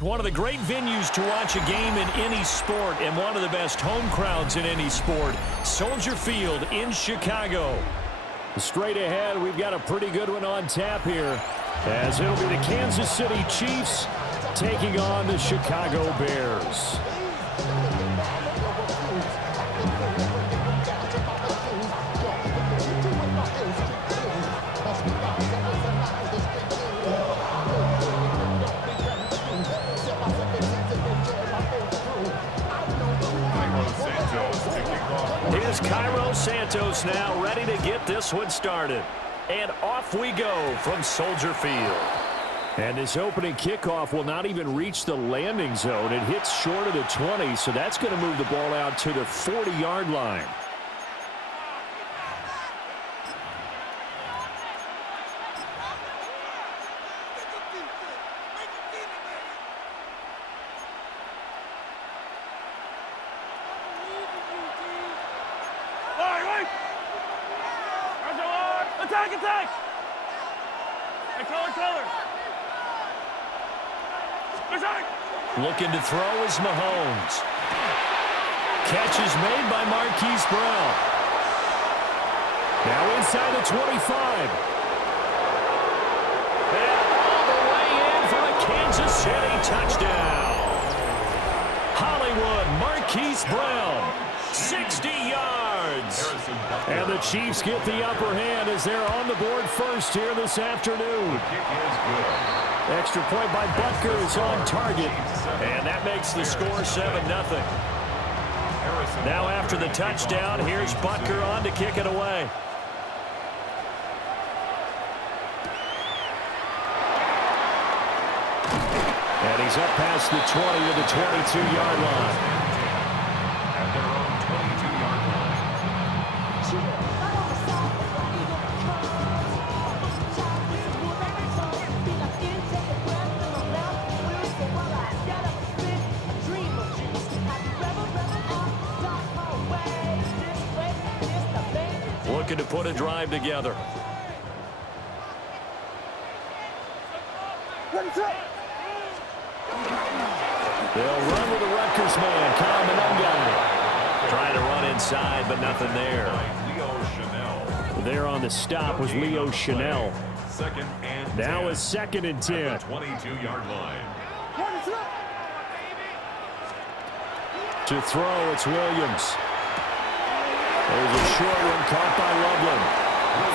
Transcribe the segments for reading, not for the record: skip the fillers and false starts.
One of the great venues to watch a game in any sport and one of the best home crowds in any sport. Soldier Field in Chicago. Straight ahead, we've got a pretty good one on tap here, as it'll be the Kansas City Chiefs taking on the Chicago Bears. Here's Cairo Santos now ready to get this one started. And off we go from Soldier Field. And this opening kickoff will not even reach the landing zone. It hits short of the 20, so that's going to move the ball out to the 40-yard line. Attack! Hey, color! Looking to throw is Mahomes. Catch is made by Marquise Brown. Now inside the 25. And all the way in for a Kansas City touchdown. Hollywood Marquise Brown, 60 yards. And the Chiefs get the upper hand as they're on the board first here this afternoon. Extra point by Butker is on target. And that makes the score 7-0. Now after the touchdown, here's Butker on to kick it away. And he's up past the 20 to the 22-yard line. Looking to put a drive together. They'll run with the Rutgers man, Kyle Mononga. Trying to run inside, but nothing there. There on the stop was Leo Chanel. Now it's 2nd and 10. 22-yard line. To throw, it's Williams. There's a short one caught by Loveland.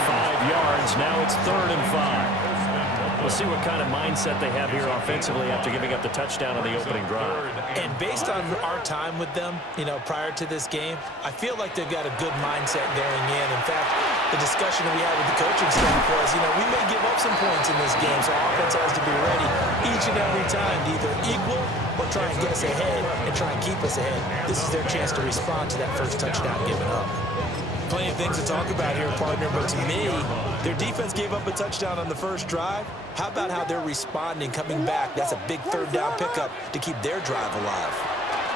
5 yards. Now it's 3rd and 5. We'll see what kind of mindset they have here offensively after giving up the touchdown on the opening drive. And based on our time with them, prior to this game, I feel like they've got a good mindset going in. In fact, the discussion that we had with the coaching staff was, we may give up some points in this game, so offense has to be ready each and every time to either equal or try and get us ahead and try and keep us ahead. This is their chance to respond to that first touchdown given up. Plenty of things to talk about here, partner, but to me, their defense gave up a touchdown on the first drive. How about how they're responding, coming back? That's a big 3rd down pickup to keep their drive alive.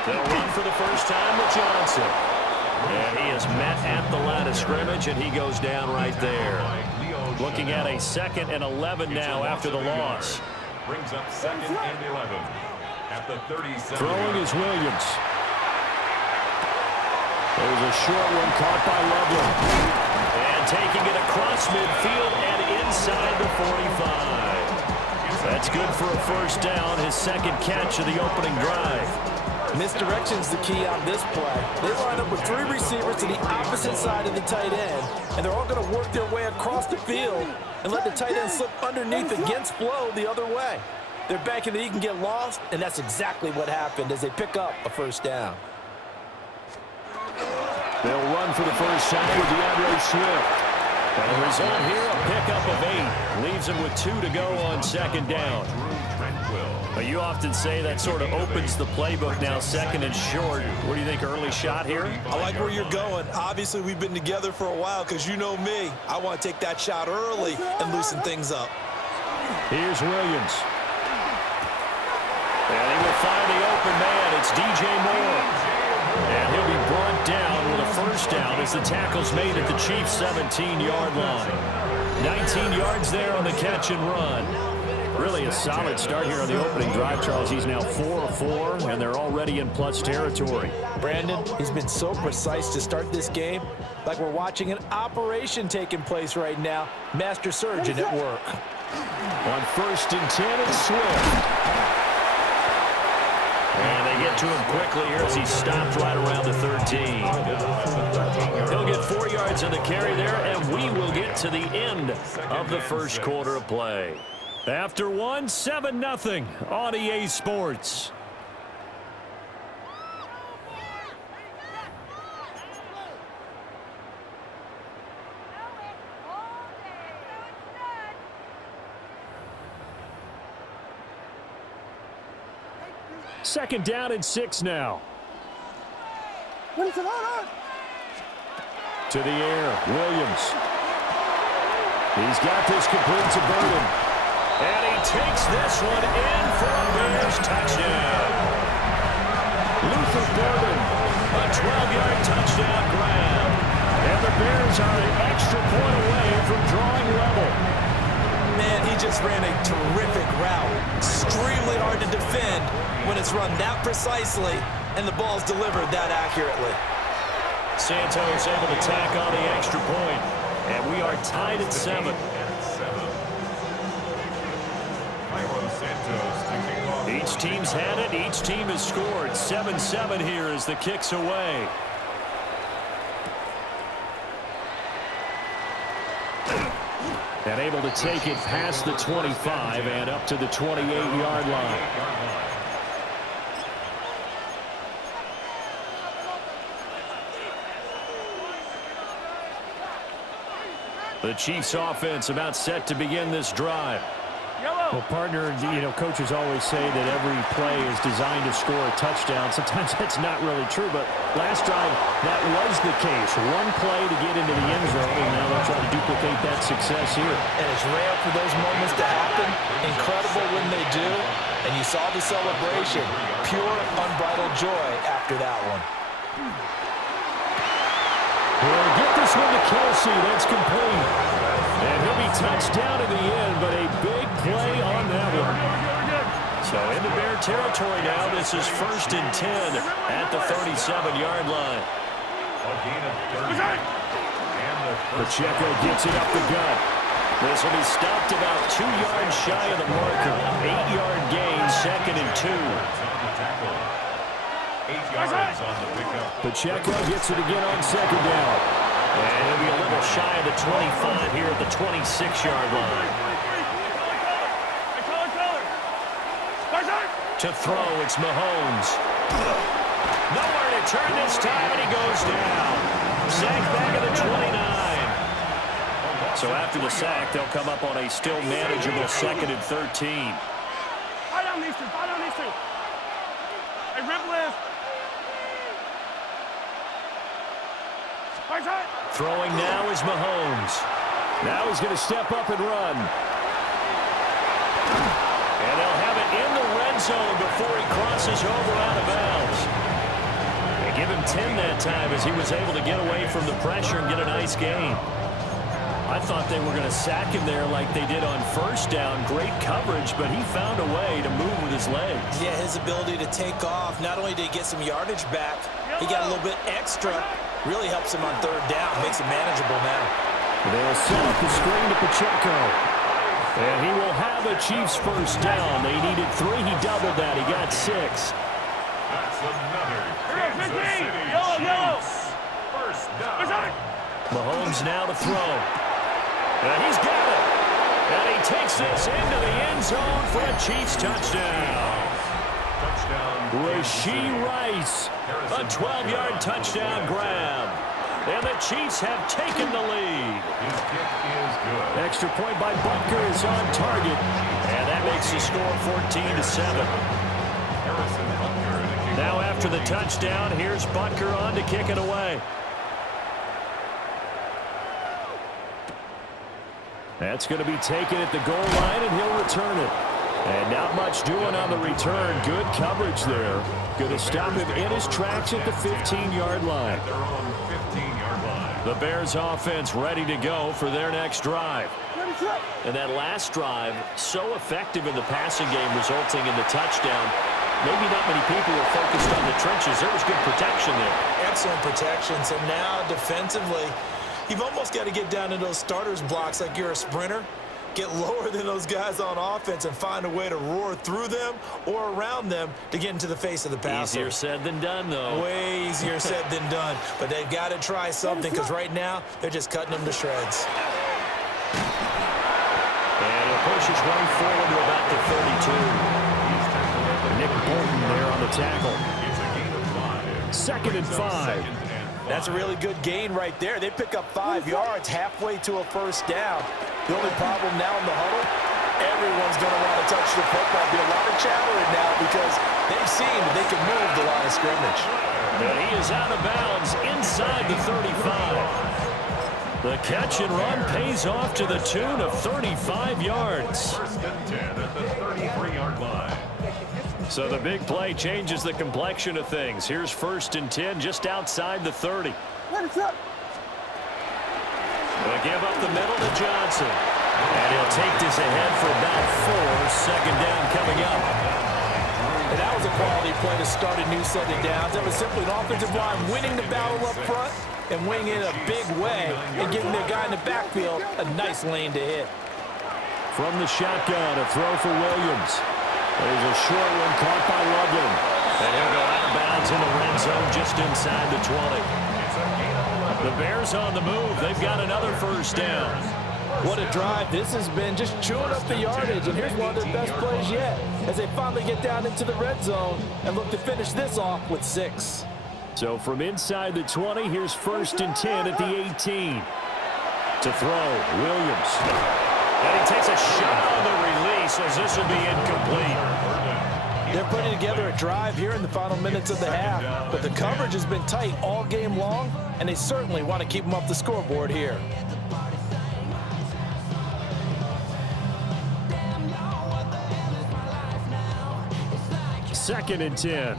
They'll run for the first time with Johnson. And he is met at the line of scrimmage, and he goes down right there. Looking at a 2nd and 11 now after the loss. Brings up 2nd and 11 at the 37. Throwing is Williams. There's a short one caught by Loveland. And taking it across midfield and inside the 45. That's good for a first down, his 2nd catch of the opening drive. Misdirection's the key on this play. They line up with 3 receivers to the opposite side of the tight end, and they're all going to work their way across the field and let the tight end slip underneath against flow the other way. They're banking that he can get lost, and that's exactly what happened as they pick up a first down. They'll run for the first time with DeAndre Swift. And the result here, a pickup of 8. Leaves him with 2 to go on 2nd down. But you often say that sort of opens the playbook now, 2nd and short. What do you think, early shot here? I like where you're going. Obviously, we've been together for a while because you know me. I want to take that shot early and loosen things up. Here's Williams. And he will find the open man. It's DJ Moore. And he'll be brought down with a first down as the tackle's made at the Chiefs' 17-yard line. 19 yards there on the catch and run. Really a solid start here on the opening drive, Charles. He's now 4 of 4, and they're already in plus territory. Brandon, he's been so precise to start this game, like we're watching an operation taking place right now. Master surgeon at work. On 1st and 10, it's Swift. And they get to him quickly here as he stopped right around the 13. He'll get 4 yards on the carry there, and we will get to the end of the first quarter of play. After 1, 7-0 on EA Sports. Second down and 6 now. To the air, Williams. He's got this complete to Burden. And he takes this one in for a Bears touchdown. Luther Burden, a 12-yard touchdown grab. And the Bears are an extra point away from drawing level. Man, he just ran a terrific route. Extremely hard to defend when it's run that precisely and the ball's delivered that accurately. Santos able to tack on the extra point. And we are tied at 7. Each team's had it. Each team has scored. 7-7 here as the kick's away. And able to take it past the 25 and up to the 28-yard line. The Chiefs offense about set to begin this drive. Well, partner, coaches always say that every play is designed to score a touchdown. Sometimes that's not really true, but last drive, that was the case. One play to get into the end zone, and now they'll try to duplicate that success here. And it's rare for those moments to happen. Incredible when they do. And you saw the celebration. Pure, unbridled joy after that one. We'll get this one to Kelsey. That's complete. And he'll be touched down in the end, but a big play on that one. So into Bear territory now. This is 1st and 10 at the 37-yard line. Pacheco gets it up the gut. This will be stopped about 2 yards shy of the marker. 8-yard gain, 2nd and 2. 8 yards on the pickup. Pacheco gets it again on 2nd down. And he'll be a little shy of the 25 here at the 26-yard line. To throw, it's Mahomes. Nowhere to turn this time, and he goes down. Sack back at the 29. So after the sack, they'll come up on a still manageable 2nd and 13. Fire down these two. Hey, rip lift. Throwing now is Mahomes. Now he's going to step up and run. And they'll have it in the red zone before he crosses over out of bounds. They give him 10 that time as he was able to get away from the pressure and get a nice gain. I thought they were going to sack him there like they did on 1st down. Great coverage, but he found a way to move with his legs. Yeah, his ability to take off, not only did he get some yardage back, he got a little bit extra. Really helps him on 3rd down, makes it manageable now. They'll set up the screen to Pacheco. And he will have a Chiefs 1st down. They needed 3. He doubled that. He got 6. That's another Kansas City Chiefs 1st down. Mahomes now to throw. And he's got it. And he takes this into the end zone for a Chiefs touchdown. Rashee Rice, a 12-yard touchdown grab. And the Chiefs have taken the lead. His kick is good. Extra point by Butker is on target. And that makes the score 14-7. Now after the touchdown, here's Butker on to kick it away. That's going to be taken at the goal line, and he'll return it. And not much doing on the return. Good coverage there. Going to stop him in his tracks at the 15-yard line. At their own 15-yard line. The Bears offense ready to go for their next drive. And that last drive, so effective in the passing game, resulting in the touchdown. Maybe not many people were focused on the trenches. There was good protection there. Excellent protection. So now defensively, you've almost got to get down to those starters blocks like you're a sprinter. Get lower than those guys on offense and find a way to roar through them or around them to get into the face of the passer. Easier said than done, though. Way easier said than done. But they've got to try something because right now they're just cutting them to shreds. And he'll push his way forward to about the 32. Nick Bolton there on the tackle. 2nd and 5. That's a really good gain right there. They pick up 5 yards halfway to a first down. The only problem now in the huddle, everyone's going to want to touch the football. Be a lot of chattering now because they've seen that they can move the line of scrimmage. And he is out of bounds inside the 35. The catch and run pays off to the tune of 35 yards. 1st and 10 at the 33-yard line. So the big play changes the complexion of things. Here's 1st and 10 just outside the 30. They'll give up the middle to Johnson. And he'll take this ahead for about 4. 2nd down coming up. And that was a quality play to start a new set of downs. That was simply an offensive line winning the battle up front and winning it a big way and giving their guy in the backfield a nice lane to hit. From the shotgun, a throw for Williams. There's a short one caught by Loveland. And he'll go out of bounds in the red zone just inside the 20. The Bears on the move. They've got another 1st down. What a drive this has been, just chewing up the yardage. And here's one of their best plays yet as they finally get down into the red zone and look to finish this off with 6. So from inside the 20, here's 1st and 10 at the 18. To throw, Williams. And he takes a shot on the release as this will be incomplete. They're putting together a drive here in the final minutes of the half, but the coverage has been tight all game long, and they certainly want to keep them off the scoreboard here. Second and 10.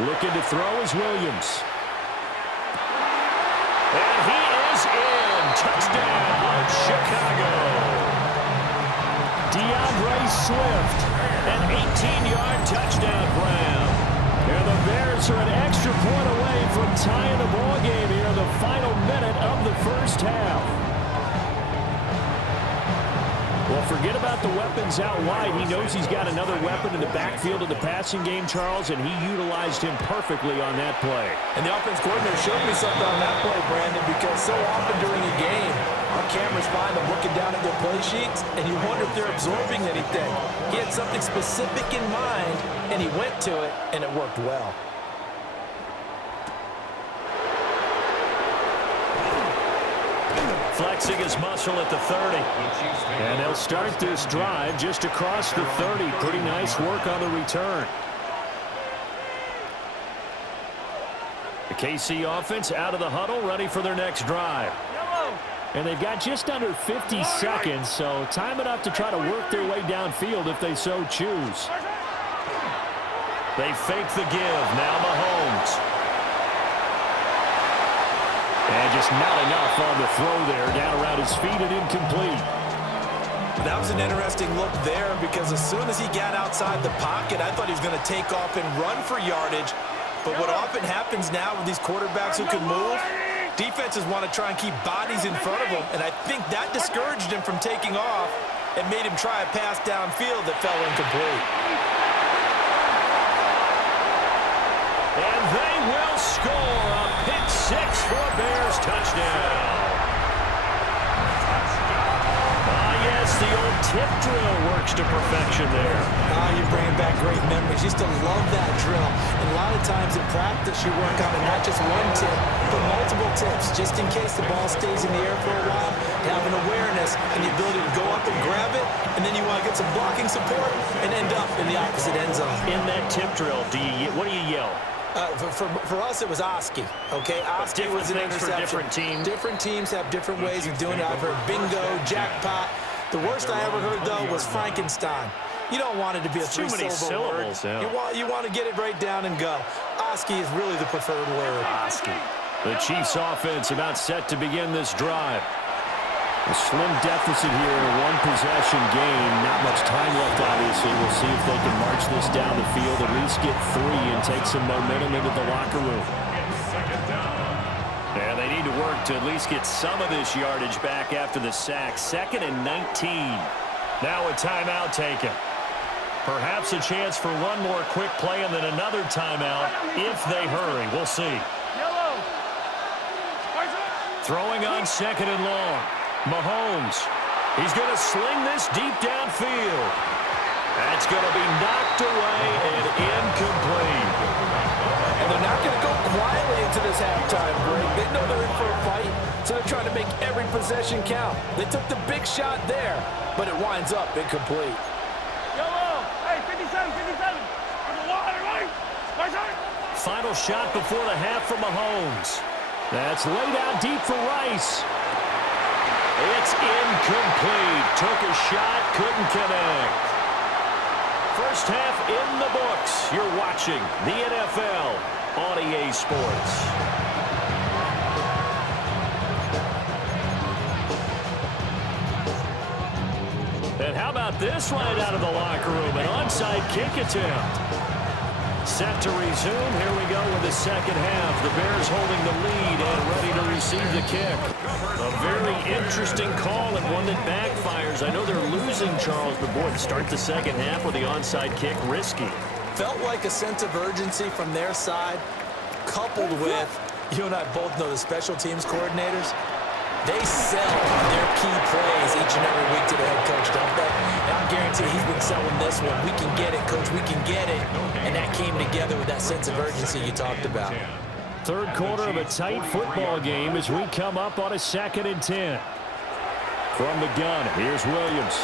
Looking to throw is Williams. And he is in. Touchdown, Chicago. DeAndre Swift, an 18-yard touchdown grab. And the Bears are an extra point away from tying the ball game here in the final minute of the first half. Well, forget about the weapons out wide. He knows he's got another weapon in the backfield of the passing game, Charles, and he utilized him perfectly on that play. And the offense coordinator showed me something on that play, Brandon, because so often during a game, our cameras find them looking down at their play sheets, and you wonder if they're absorbing anything. He had something specific in mind, and he went to it, and it worked well. Flexing his muscle at the 30. And they'll start this drive just across the 30. Pretty nice work on the return. The KC offense out of the huddle, ready for their next drive. And they've got just under 50 seconds, so time enough to try to work their way downfield if they so choose. They fake the give. Now Mahomes. And just not enough on the throw there. Down around his feet and incomplete. That was an interesting look there because as soon as he got outside the pocket, I thought he was going to take off and run for yardage. But what often happens now with these quarterbacks who can move, defenses want to try and keep bodies in front of them. And I think that discouraged him from taking off and made him try a pass downfield that fell incomplete. And they will score a pick six for a Bears touchdown. Yes, the old tip drill works to perfection there. You're bringing back great memories. Used to love that drill. And a lot of times in practice, you work on it, not just one tip, but multiple tips, just in case the ball stays in the air for a while. To have an awareness and the ability to go up and grab it, and then you want to get some blocking support and end up in the opposite end zone. In that tip drill, what do you yell? For us, it was Oski. Okay, Oski was an interception. For different teams. Different teams have different ways of doing it. I've heard bingo, jackpot. The worst I ever heard, though, was Frankenstein. You don't want it to be a three-syllable word. Yeah. You want to get it right down and go. Oski is really the preferred word. Oski. The Chiefs offense about set to begin this drive. A slim deficit here, one possession game. Not much time left, obviously. We'll see if they can march this down the field, at least get 3 and take some momentum into the locker room. Yeah, they need to work to at least get some of this yardage back after the sack. 2nd and 19. Now a timeout taken. Perhaps a chance for one more quick play and then another timeout if they hurry. We'll see. Throwing on 2nd and long. Mahomes. He's going to sling this deep downfield. That's going to be knocked away and incomplete. And they're not going to go quietly into this halftime break. They know they're in for a fight, so they're trying to make every possession count. They took the big shot there, but it winds up incomplete. Hey, 57, 57. Final shot before the half from Mahomes. That's laid out deep for Rice. It's incomplete. Took a shot, couldn't connect. First half in the books. You're watching the NFL on EA Sports. And how about this right out of the locker room? An onside kick attempt. Set to resume. Here we go with the second half. The Bears holding the lead and ready to receive the kick. A very interesting call and one that backfires. I know they're losing, Charles, but boy, to start the second half with the onside kick, risky. Felt like a sense of urgency from their side, coupled with, you and I both know the special teams coordinators, they sell their key plays each and every week to the head coach, don't they? And I guarantee he's been selling this one. We can get it, coach, we can get it. And that came together with that sense of urgency you talked about. Third quarter of a tight football game as we come up on a 2nd and 10. From the gun, here's Williams.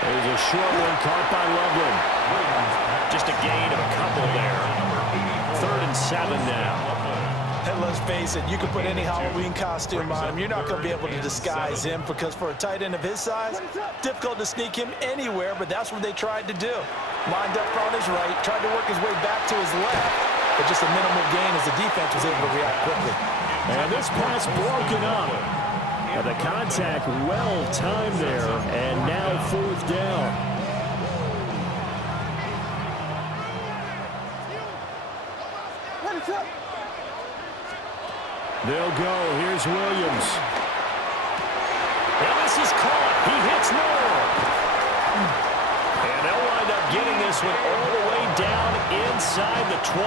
There's a short one caught by Loveland. Just a gain of a couple there. 3rd and 7 now. And let's face it, you can put any Halloween costume on him. You're not going to be able to disguise him because for a tight end of his size, difficult to sneak him anywhere, but that's what they tried to do. Lined up on his right, tried to work his way back to his left, but just a minimal gain as the defense was able to react quickly. And this pass broken up. And the contact well timed there, and now 4th down. They'll go. Here's Williams. And this is caught. He hits Moore. And they'll wind up getting this one all the way down inside the 20.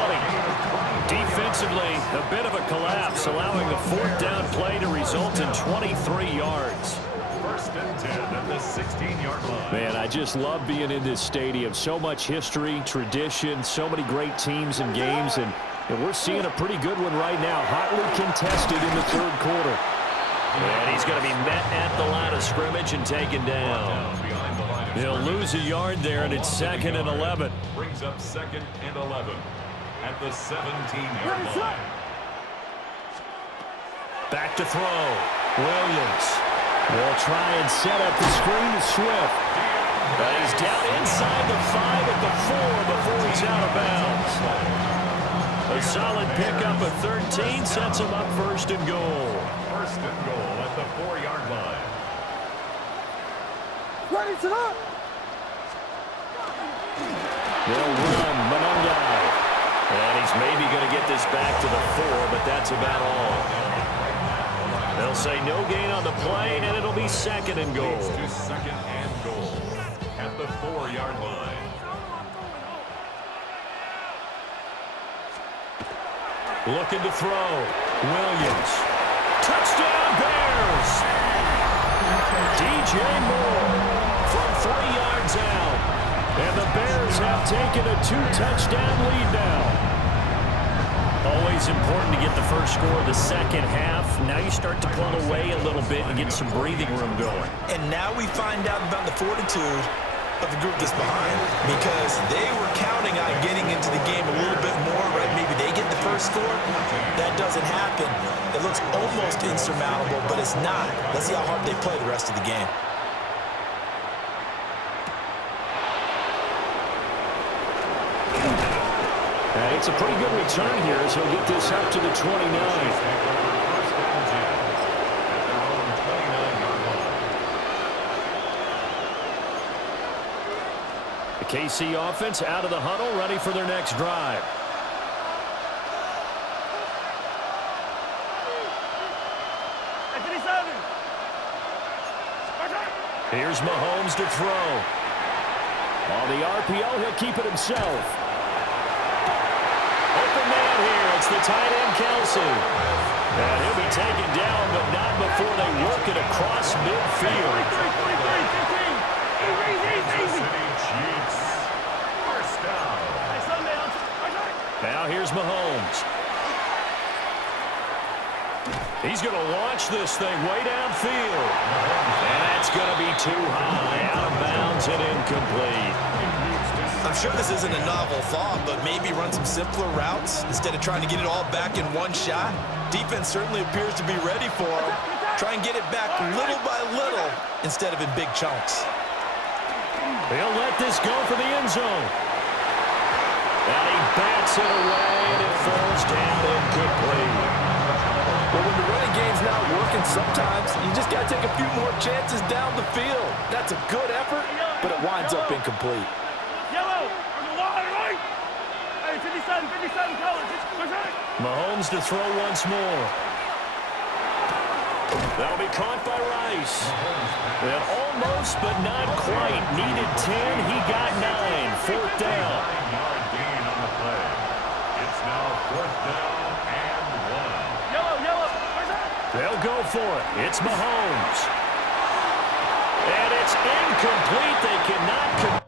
Defensively, a bit of a collapse, allowing the 4th down play to result in 23 yards. 1st and 10 at the 16-yard line. Man, I just love being in this stadium. So much history, tradition, so many great teams and games, and we're seeing a pretty good one right now. Hotly contested in the 3rd quarter. And he's going to be met at the line of scrimmage and taken down. He'll lose a yard there, and it's 2nd and 11. Brings up 2nd and 11 at the 17-yard line. Back to throw. Williams will try and set up the screen to Swift. But he's down inside the 5 at the 4 before he's out of bounds. A solid pickup of 13 sets him up 1st and goal. 1st and goal at the 4-yard line. They'll run Monongai. And he's maybe going to get this back to the 4, but that's about all. They'll say no gain on the play, and it'll be 2nd and goal. Leads to 2nd and goal at the 4-yard line. Looking to throw. Williams. Touchdown Bears! DJ Moore from 3 yards out. And the Bears have taken a 2-touchdown lead now. Always important to get the first score of the second half. Now you start to pull away a little bit and get some breathing room going. And now we find out about the fortitude of the group that's behind, because they were counting on getting into the game a little bit more, right? Maybe they get the first score. That doesn't happen. It looks almost insurmountable, but it's not. Let's see how hard they play the rest of the game. It's a pretty good return here as he'll get this up to the 29. KC offense out of the huddle, ready for their next drive. Here's Mahomes to throw. On the RPO, he'll keep it himself. Open man here. It's the tight end, Kelsey. And he'll be taken down, but not before they work it across midfield. First down. Now here's Mahomes. He's going to launch this thing way downfield. And that's going to be too high, out of bounds and incomplete. I'm sure this isn't a novel thought, but maybe run some simpler routes instead of trying to get it all back in one shot. Defense certainly appears to be ready for him. Try and get it back little by little instead of in big chunks. He'll let this go for the end zone. And he bats it away, and it falls down incomplete. But when the running game's not working, sometimes you just got to take a few more chances down the field. That's a good effort, but it winds up incomplete. Yellow, on the line, right? Hey, 57 colors. Mahomes to throw once more. That'll be caught by Rice. And almost, but not quite. Needed 10, he got 9. Fourth down. 9-yard gain on the play. It's now fourth down and 1. Yellow. They'll go for it. It's Mahomes. And it's incomplete. They cannot